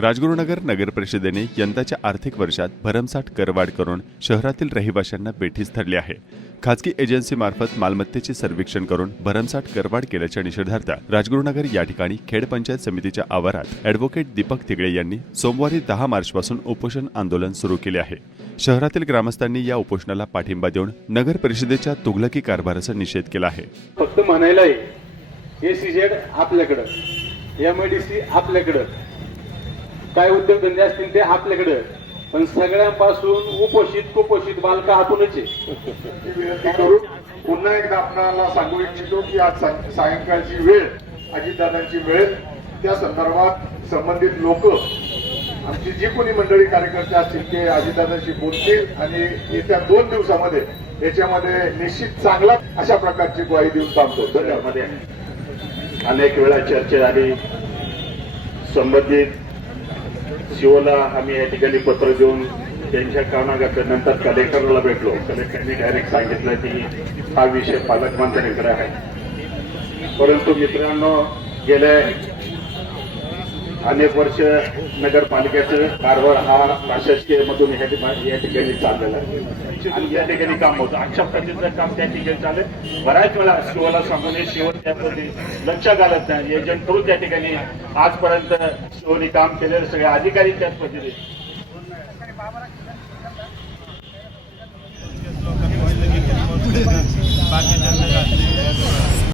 राजगुरुनगर नगर परिषदेने यंदाच्या आर्थिक वर्षात भरमसाठ करवाढ करून शहरातील रहिवाशांना बेठीस धरले आहे। खासगी एजन्सीमार्फत मालमत्तेचे सर्वेक्षण करून भरमसाठ करवाढ केल्याच्या निषेधार्थ राजगुरुनगर या ठिकाणी खेड पंचायत समितीच्या आवारात ॲडव्होकेट दीपक तिगळे यांनी सोमवारी 10 मार्चपासून उपोषण आंदोलन सुरू केले आहे। शहरातील ग्रामस्थांनी या उपोषणाला पाठिंबा देऊन नगर परिषदेच्या तुघलकी कारभाराचा निषेध केला आहे। फक्त म्हणायला एसीजेड आपल्याकडे, एमआयडीसी आपल्याकडे, काय उद्योगधंदे असतील ते आपल्याकडे, पण सगळ्यांपासून उपोषित कुपोषित बालका हातूनच आहे। पुन्हा एकदा आपल्याला सांगू इच्छितो की आज सायंकाळची वेळ अजितदादांची वेळ, त्या संदर्भात संबंधित लोक आमची जी कोणी मंडळी कार्यकर्ते असतील ते अजितदादांशी बोलतील आणि येत्या 2 दिवसामध्ये याच्यामध्ये निश्चित चांगला अशा प्रकारची ग्वाही देऊन थांबतो। धन्यवाद। अनेक वेळा चर्चा झाली, संबंधित शिवला आम्ही या ठिकाणी पत्र देऊन त्यांच्या कानानंतर कलेक्टरला भेटलो। कलेक्टरने डायरेक्ट सांगितलं की हा विषय पालकमंत्र्यांकडे आहे, परंतु मित्रांनो गेल्या अनेक वर्ष नगरपालिकेचे कारभार हा प्रशासकीय मधून या ठिकाणी चाललेला आहे आणि या ठिकाणी काम होतं। अशा पद्धतीचं काम त्या ठिकाणी चाललं। बऱ्याच वेळा शिवाला सांगून शिव त्यामध्ये लक्ष घालत नाही, एजंट करून त्या ठिकाणी आजपर्यंत शिवनी काम केलेले सगळे अधिकारी त्याच पद्धतीने